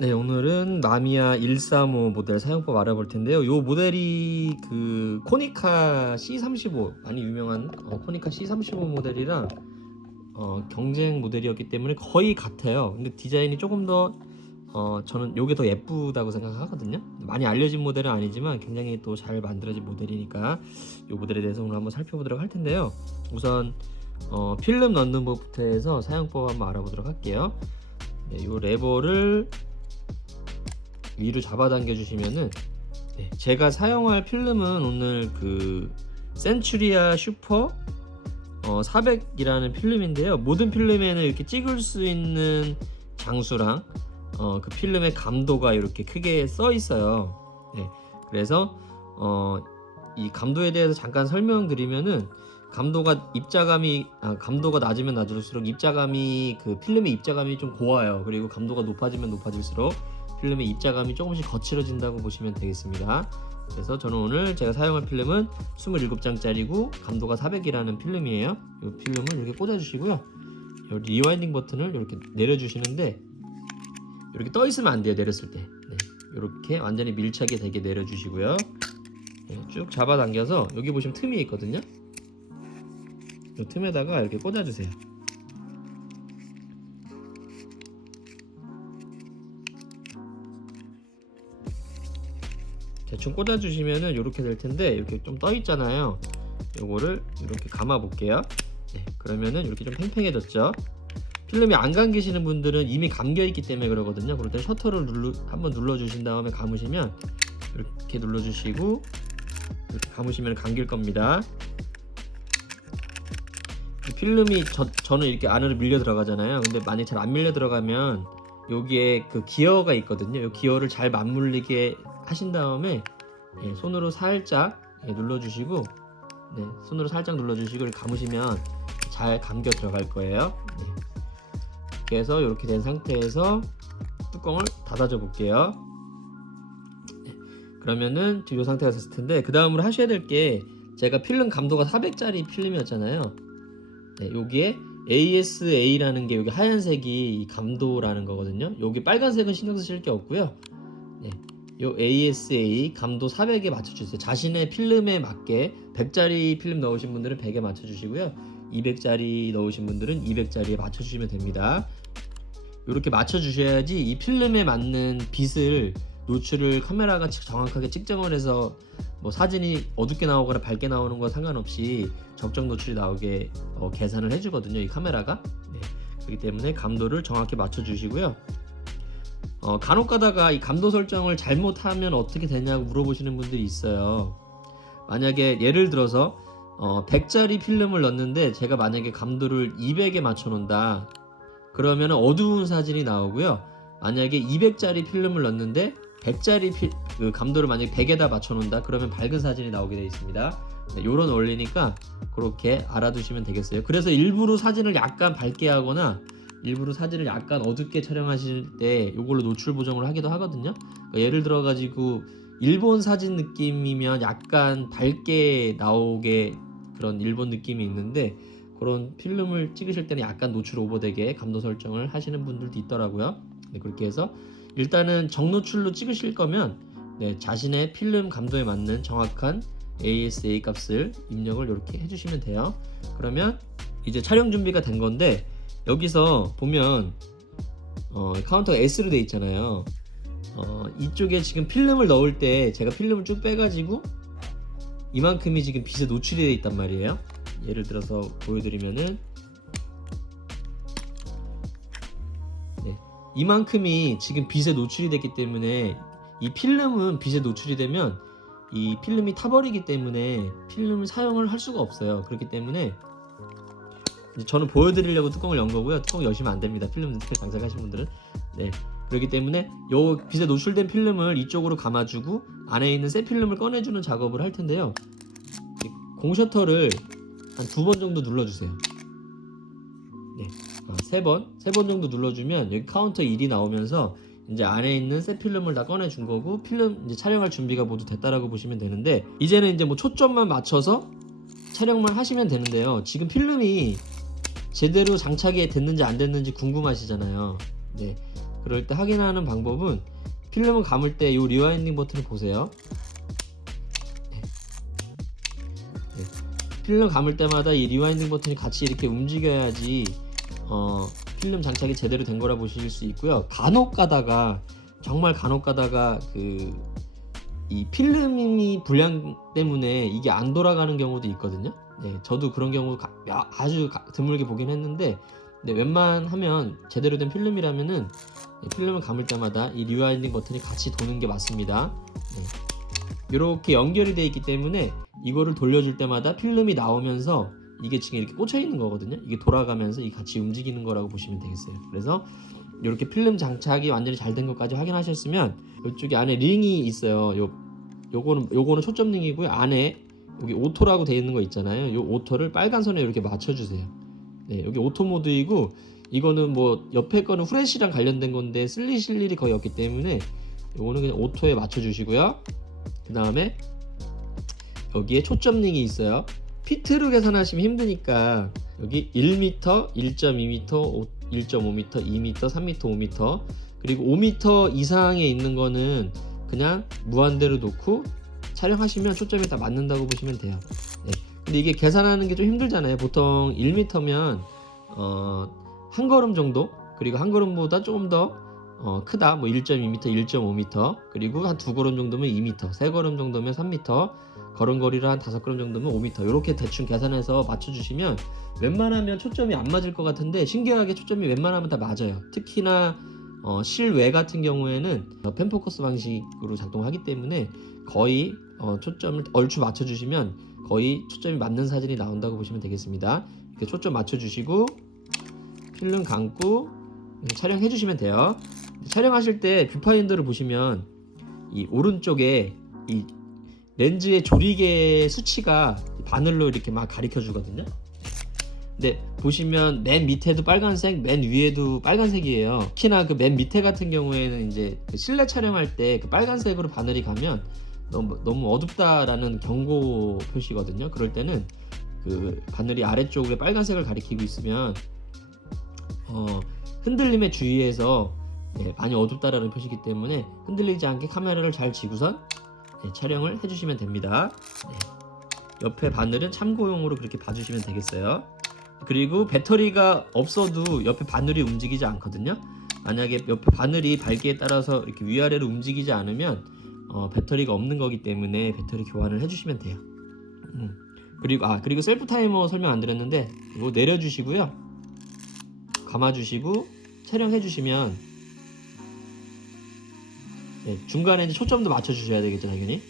네, 오늘은 마미야 135 모델 사용법 알아볼 텐데요. 이 모델이 그 코니카 C35 많이 유명한 코니카 C35 모델이랑 경쟁 모델이었기 때문에 거의 같아요. 근데 디자인이 조금 더 저는 이게 더 예쁘다고 생각하거든요. 많이 알려진 모델은 아니지만 굉장히 또 잘 만들어진 모델이니까 이 모델에 대해서 오늘 한번 살펴보도록 할 텐데요. 우선 필름 넣는 법부터 해서 사용법 한번 알아보도록 할게요. 네, 이 레버를 위로 잡아당겨 주시면은 제가 사용할 필름은 오늘 그 센츄리아 슈퍼 400이라는 필름인데요. 모든 필름에는 이렇게 찍을 수 있는 장수랑 그 필름의 감도가 이렇게 크게 써 있어요. 그래서 이 감도에 대해서 잠깐 설명드리면은 감도가 낮으면 낮을수록 입자감이 그 필름의 입자감이 좀 고와요. 그리고 감도가 높아지면 높아질수록 필름의 입자감이 조금씩 거칠어진다고 보시면 되겠습니다. 그래서 저는 오늘 제가 사용할 필름은 27장짜리고 감도가 400이라는 필름이에요. 이 필름을 이렇게 꽂아주시고요. 리와인딩 버튼을 이렇게 내려주시는데 이렇게 떠 있으면 안 돼요. 내렸을 때 이렇게 완전히 밀착이 되게 내려주시고요. 쭉 잡아당겨서 여기 보시면 틈이 있거든요. 이 틈에다가 이렇게 꽂아주세요. 대충 꽂아주시면은 이렇게 될 텐데 이렇게 좀 떠 있잖아요. 요거를 이렇게 감아 볼게요. 그러면은 이렇게 좀 팽팽해졌죠. 필름이 안 감기시는 분들은 이미 감겨 있기 때문에 그러거든요. 그럴 때 셔터를 한번 눌러주신 다음에 감으시면 이렇게 눌러주시고 이렇게 감으시면 감길 겁니다. 필름이 저는 이렇게 안으로 밀려 들어가잖아요. 근데 만약 잘 안 밀려 들어가면 여기에 그 기어가 있거든요. 이 기어를 잘 맞물리게 하신 다음에 손으로 살짝 눌러주시고 손으로 살짝 눌러주시고 이렇게 감으시면 잘 감겨 들어갈 거예요. 그래서 이렇게 된 상태에서 뚜껑을 닫아줘 볼게요. 그러면은 지금 이 상태가 됐을 텐데 그 다음으로 하셔야 될 게 제가 필름 감도가 400짜리 필름이었잖아요. 여기에 ASA라는 게 여기 하얀색이 이 감도라는 거거든요. 여기 빨간색은 신경 쓰실 게 없고요. 요 ASA 감도 400에 맞춰주세요. 자신의 필름에 맞게 100짜리 필름 넣으신 분들은 100에 맞춰주시고요. 200짜리 넣으신 분들은 200짜리에 맞춰주시면 됩니다. 이렇게 맞춰주셔야지 이 필름에 맞는 빛을 노출을 카메라가 정확하게 측정을 해서 뭐 사진이 어둡게 나오거나 밝게 나오는 거 상관없이 적정 노출이 나오게 계산을 해주거든요. 이 카메라가. 그렇기 때문에 감도를 정확히 맞춰주시고요. 간혹 가다가 이 감도 설정을 잘못하면 어떻게 되냐고 물어보시는 분들이 있어요. 만약에 예를 들어서 100짜리 필름을 넣는데 제가 만약에 감도를 200에 맞춰 놓는다 그러면 어두운 사진이 나오고요. 만약에 200짜리 필름을 넣는데 100짜리 그 감도를 만약에 100에다 맞춰 놓는다 그러면 밝은 사진이 나오게 되어 있습니다. 이런 원리니까 그렇게 알아두시면 되겠어요. 그래서 일부러 사진을 약간 밝게 하거나 일부러 사진을 약간 어둡게 촬영하실 때 이걸로 노출 보정을 하기도 하거든요. 그러니까 예를 들어 가지고 일본 사진 느낌이면 약간 밝게 나오게 그런 일본 느낌이 있는데 그런 필름을 찍으실 때는 약간 노출 오버되게 감도 설정을 하시는 분들도 있더라고요. 그렇게 해서 일단은 정노출로 찍으실 거면 자신의 필름 감도에 맞는 정확한 ASA 값을 입력을 이렇게 해주시면 돼요. 그러면 이제 촬영 준비가 된 건데 여기서 보면 카운터가 S로 되어 있잖아요. 이쪽에 지금 필름을 넣을 때 제가 필름을 쭉 빼가지고 이만큼이 지금 빛에 노출이 되어 있단 말이에요. 예를 들어서 보여드리면은 이만큼이 지금 빛에 노출이 됐기 때문에 이 필름은 빛에 노출이 되면 이 필름이 타버리기 때문에 필름을 사용을 할 수가 없어요. 그렇기 때문에 저는 보여드리려고 뚜껑을 연 거고요. 뚜껑 여시면 안 됩니다. 필름 장착하신 분들은. 그렇기 때문에 요 빛에 노출된 필름을 이쪽으로 감아주고 안에 있는 새 필름을 꺼내주는 작업을 할 텐데요. 공셔터를 한 2번 정도 눌러주세요. 3번 정도 눌러주면 여기 카운터 1이 나오면서 이제 안에 있는 새 필름을 다 꺼내준 거고 필름 이제 촬영할 준비가 모두 됐다라고 보시면 되는데 이제는 이제 뭐 초점만 맞춰서 촬영만 하시면 되는데요. 지금 필름이 제대로 장착이 됐는지 안 됐는지 궁금하시잖아요. 그럴 때 확인하는 방법은 필름을 감을 때 이 리와인딩 버튼을 보세요. 네. 필름 감을 때마다 이 리와인딩 버튼이 같이 이렇게 움직여야지 필름 장착이 제대로 된 거라 보실 수 있고요. 간혹 가다가 정말 간혹 가다가 이 필름이 불량 때문에 이게 안 돌아가는 경우도 있거든요. 네, 저도 그런 경우 아주 드물게 보긴 했는데, 네, 웬만하면 제대로 된 필름이라면은 필름을 감을 때마다 이 리와인딩 버튼이 같이 도는 게 맞습니다. 네. 이렇게 연결이 되어 있기 때문에 이거를 돌려줄 때마다 필름이 나오면서 이게 지금 이렇게 꽂혀 있는 거거든요. 이게 돌아가면서 이 같이 움직이는 거라고 보시면 되겠어요. 그래서 이렇게 필름 장착이 완전히 잘 된 것까지 확인하셨으면 이쪽에 안에 링이 있어요. 요거는 초점 링이고요. 안에 여기 오토라고 되어 있는 거 있잖아요. 요 오토를 빨간 선에 이렇게 맞춰주세요. 네, 여기 오토 모드이고, 이거는 뭐 옆에 거는 후레쉬랑 관련된 건데 쓸리실 일이 거의 없기 때문에 요거는 그냥 오토에 맞춰주시고요. 그 다음에 여기에 초점 링이 있어요. 피트로 계산하시면 힘드니까 여기 1m, 1.2m, 1.5m, 2m, 3m, 5m, 그리고 5m 이상에 있는 거는 그냥 무한대로 놓고 촬영하시면 초점이 다 맞는다고 보시면 돼요. 네. 근데 이게 계산하는 게 좀 힘들잖아요. 보통 1m면 한 걸음 정도, 그리고 한 걸음보다 조금 더 크다, 뭐 1.2m, 1.5m, 그리고 한 두 걸음 정도면 2m, 세 걸음 정도면 3m, 걸음거리를 한 5걸음 정도면 5m, 이렇게 대충 계산해서 맞춰주시면 웬만하면 초점이 안 맞을 것 같은데 신기하게 초점이 웬만하면 다 맞아요. 특히나 실외 같은 경우에는 펜포커스 방식으로 작동하기 때문에 거의 초점을 얼추 맞춰주시면 거의 초점이 맞는 사진이 나온다고 보시면 되겠습니다. 이렇게 초점 맞춰주시고 필름 감고 촬영해 주시면 돼요. 촬영하실 때 뷰파인더를 보시면 이 오른쪽에 이 렌즈의 조리개 수치가 바늘로 이렇게 막 가리켜 주거든요. 근데 보시면 맨 밑에도 빨간색, 맨 위에도 빨간색이에요. 특히나 그 맨 밑에 같은 경우에는 이제 그 실내 촬영할 때 그 빨간색으로 바늘이 가면 너무 어둡다라는 경고 표시거든요. 그럴 때는 그 바늘이 아래쪽에 빨간색을 가리키고 있으면 흔들림에 주의해서 많이 어둡다라는 표시이기 때문에 흔들리지 않게 카메라를 잘 쥐고선 촬영을 해주시면 됩니다. 옆에 바늘은 참고용으로 그렇게 봐주시면 되겠어요. 그리고 배터리가 없어도 옆에 바늘이 움직이지 않거든요. 만약에 옆에 바늘이 밝기에 따라서 이렇게 위아래로 움직이지 않으면 배터리가 없는 거기 때문에 배터리 교환을 해주시면 돼요. 그리고 셀프 타이머 설명 안 드렸는데 이거 내려주시고요, 감아주시고 촬영해주시면 중간에 이제 초점도 맞춰주셔야 되겠죠, 당연히.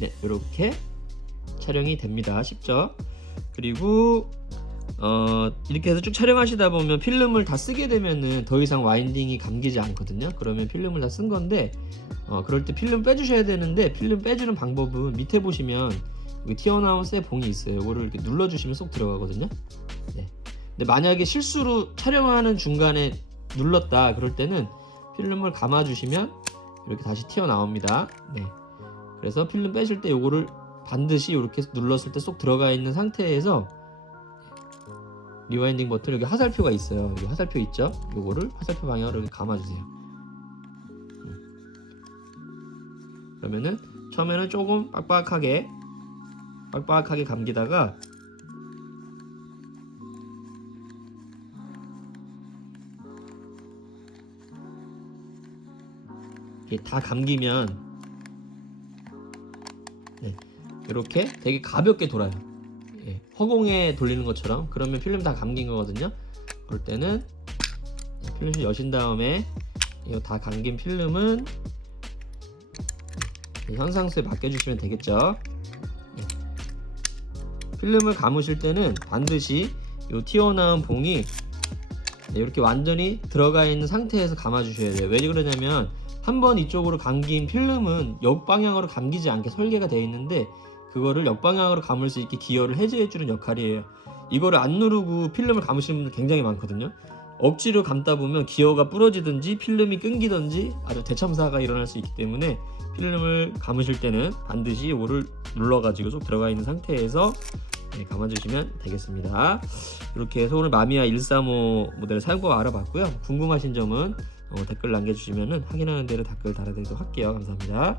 네, 이렇게 촬영이 됩니다. 쉽죠? 그리고 이렇게 해서 쭉 촬영하시다 보면 필름을 다 쓰게 되면은 더 이상 와인딩이 감기지 않거든요. 그러면 필름을 다 쓴 건데 그럴 때 필름 빼주셔야 되는데, 필름 빼주는 방법은 밑에 보시면 여기 튀어나온 쇠 봉이 있어요. 이거를 이렇게 눌러주시면 쏙 들어가거든요. 네. 근데 만약에 실수로 촬영하는 중간에 눌렀다 그럴 때는 필름을 감아주시면 이렇게 다시 튀어나옵니다. 네. 그래서 필름 빼실 때 요거를 반드시 이렇게 눌렀을 때 쏙 들어가 있는 상태에서 리와인딩 버튼, 여기 화살표가 있어요. 여기 화살표 있죠? 요거를 화살표 방향으로 이렇게 감아주세요. 그러면은 처음에는 조금 빡빡하게 감기다가 이게 다 감기면 이렇게 되게 가볍게 돌아요. 허공에 돌리는 것처럼. 그러면 필름 다 감긴 거거든요. 그럴 때는 필름실 여신 다음에 이 다 감긴 필름은 현상수에 맡겨주시면 되겠죠. 필름을 감으실 때는 반드시 이 튀어나온 봉이 이렇게 완전히 들어가 있는 상태에서 감아주셔야 돼요. 왜 그러냐면 한번 이쪽으로 감긴 필름은 역방향으로 감기지 않게 설계가 되어 있는데, 그거를 역방향으로 감을 수 있게 기어를 해제해주는 역할이에요. 이거를 안 누르고 필름을 감으시는 분들 굉장히 많거든요. 억지로 감다 보면 기어가 부러지든지 필름이 끊기든지 아주 대참사가 일어날 수 있기 때문에 필름을 감으실 때는 반드시 이거를 눌러가지고 쏙 들어가 있는 상태에서 감아주시면 되겠습니다. 이렇게 해서 오늘 마미야 135 모델 사용법 알아봤고요. 궁금하신 점은 댓글 남겨주시면 확인하는 대로 댓글 달아드리도록 할게요. 감사합니다.